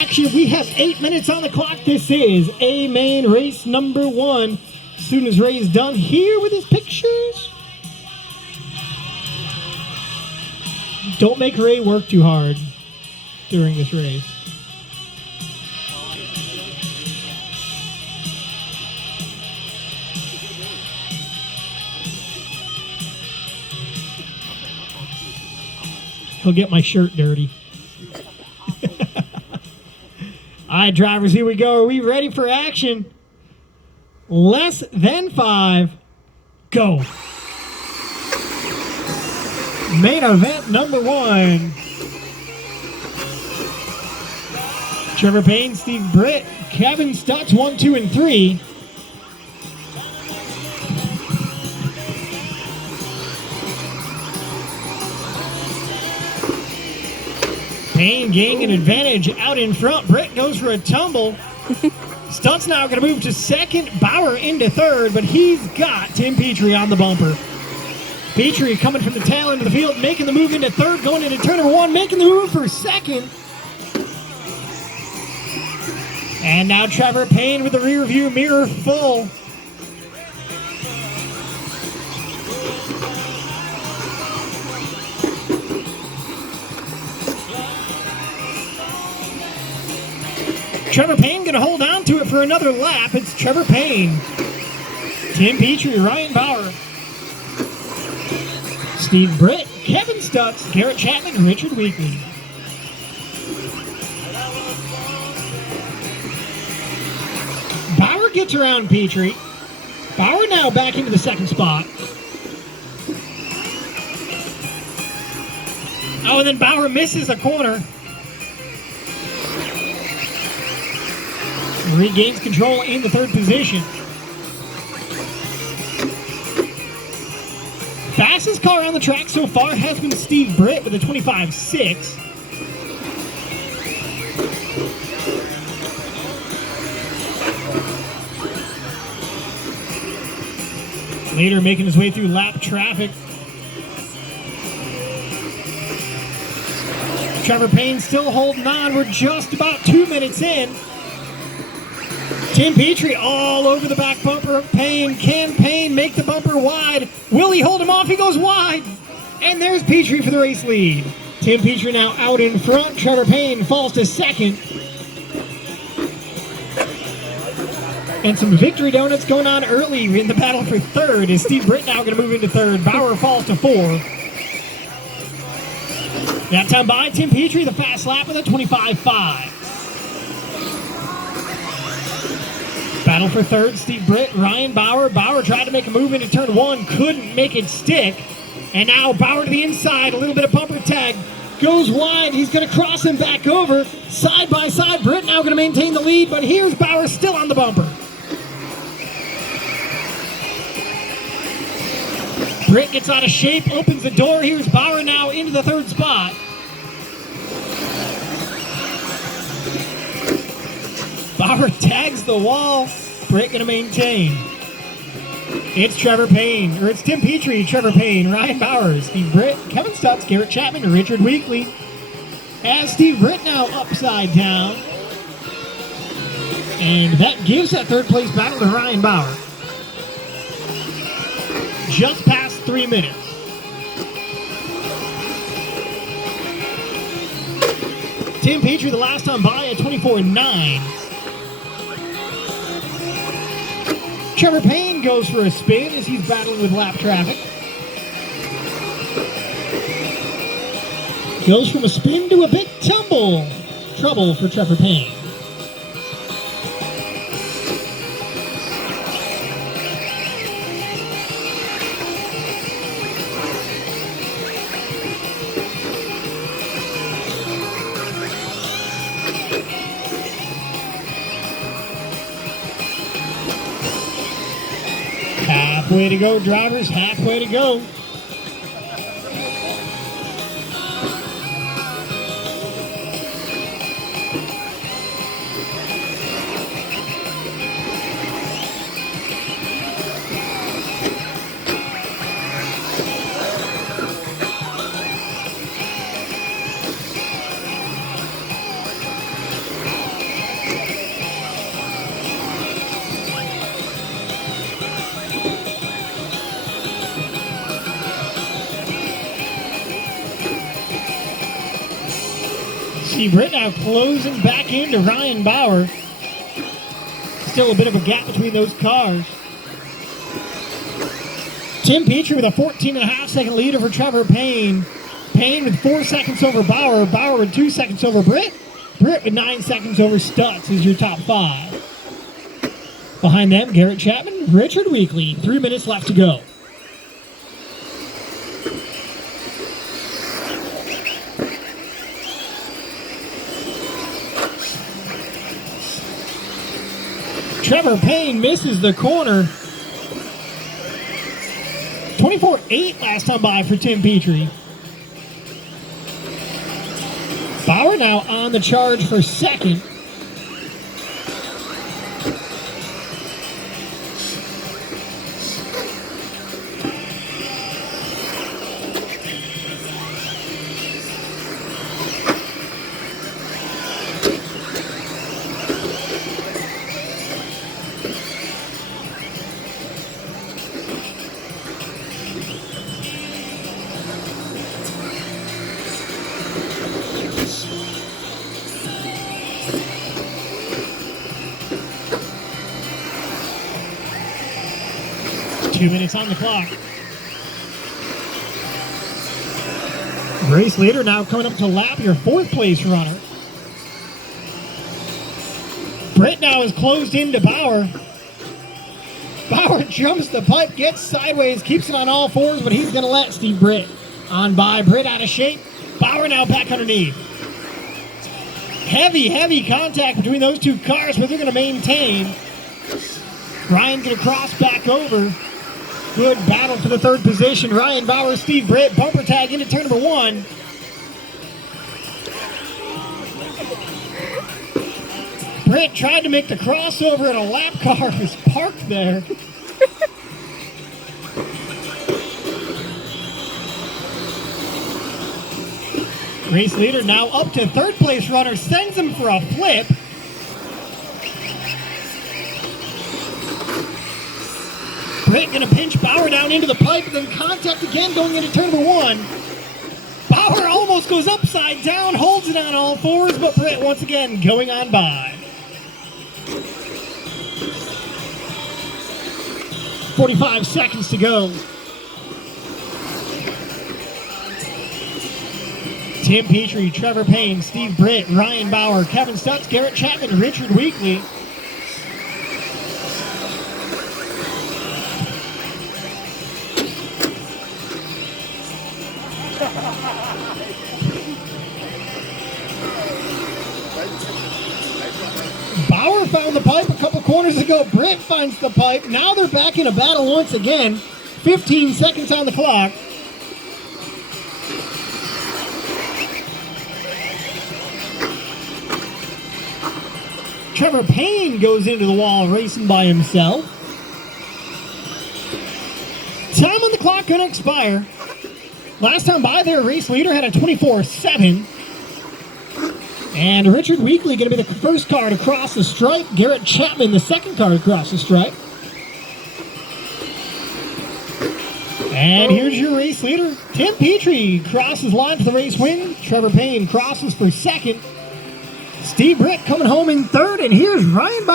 Action, we have 8 minutes on the clock. This is A main race number 1. As soon as Ray's done here with his pictures. Don't make Ray work too hard during this race. He'll get my shirt dirty. All right, drivers, here we go. Are we ready for action? Less than 5. Go. Main event number 1. Trevor Payne, Steve Britt, Kevin Stutz, 1, 2, and 3. Payne gaining an advantage out in front. Britt goes for a tumble. Stutz now going to move to second. Bauer into third, but he's got Tim Petrie on the bumper. Petrie coming from the tail end of the field, making the move into third, going into turn number 1, making the move for second. And now Trevor Payne with the rear view mirror full. Trevor Payne going to hold on to it for another lap. It's Trevor Payne, Tim Petrie, Ryan Bauer, Steve Britt, Kevin Stutz, Garrett Chapman, and Richard Weekly. Bauer gets around Petrie. Bauer now back into the second spot. Oh, and then Bauer misses a corner. Regains control in the third position. Fastest car on the track so far has been Steve Britt with a 25.6. Later making his way through lap traffic. Trevor Payne still holding on. We're just about 2 minutes in. Tim Petrie all over the back bumper of Payne. Can Payne make the bumper wide? Will he hold him off? He goes wide. And there's Petrie for the race lead. Tim Petrie now out in front. Trevor Payne falls to second. And some victory donuts going on early in the battle for third. Is Steve Britt now going to move into third? Bauer falls to 4. That time by Tim Petrie, the fast lap with a 25.5. Battle for third, Steve Britt, Ryan Bauer. Bauer tried to make a move into turn 1, couldn't make it stick. And now Bauer to the inside, a little bit of bumper tag. Goes wide, he's going to cross him back over. Side by side, Britt now going to maintain the lead, but here's Bauer still on the bumper. Britt gets out of shape, opens the door. Here's Bauer now into the third spot. Bauer tags the wall. Britt going to maintain. It's Trevor Payne, or it's Tim Petrie, Trevor Payne, Ryan Bauer, Steve Britt, Kevin Stutz, Garrett Chapman, and Richard Weekly. As Steve Britt now upside down. And that gives that third place battle to Ryan Bauer. Just past 3 minutes. Tim Petrie the last time by at 24.9. Trevor Payne goes for a spin as he's battling with lap traffic. Goes from a spin to a big tumble. Trouble for Trevor Payne. Halfway to go, drivers. Halfway to go. Steve Britt now closing back into Ryan Bauer. Still a bit of a gap between those cars. Tim Petrie with a 14.5-second lead over Trevor Payne. Payne with 4 seconds over Bauer. Bauer with 2 seconds over Britt. Britt with 9 seconds over Stutz is your top 5. Behind them, Garrett Chapman, Richard Weekly. 3 minutes left to go. Trevor Payne misses the corner. 24-8 last time by for Tim Petrie. Bauer now on the charge for second. Two minutes on the clock. Race leader now coming up to lap your 4th place runner. Britt now is closed into Bauer. Bauer jumps the pipe, gets sideways, keeps it on all 4s, but he's going to let Steve Britt on by. Britt out of shape. Bauer now back underneath. Heavy contact between those two cars, but they're going to maintain. Ryan's going to cross back over. Good battle for the 3rd position. Ryan Bauer, Steve Britt, bumper tag into turn number 1. Britt tried to make the crossover and a lap car was parked there. Race leader now up to 3rd place runner, sends him for a flip. Britt gonna pinch Bauer down into the pipe, and then contact again going into turn number 1. Bauer almost goes upside down, holds it on all 4s, but Britt once again going on by. 45 seconds to go. Tim Petrie, Trevor Payne, Steve Britt, Ryan Bauer, Kevin Stutz, Garrett Chapman, Richard Weekly. Bauer found the pipe a couple corners ago. Britt finds the pipe. Now they're back in a battle once again. 15 seconds on the clock. Trevor Payne goes into the wall racing by himself. Time on the clock going to expire. Last time by their race leader had a 24-7. And Richard Weekly going to be the first car to cross the stripe. Garrett Chapman, the second car to cross the stripe. And here's your race leader. Tim Petrie crosses line for the race win. Trevor Payne crosses for second. Steve Britt coming home in 3rd. And here's Ryan Bauer.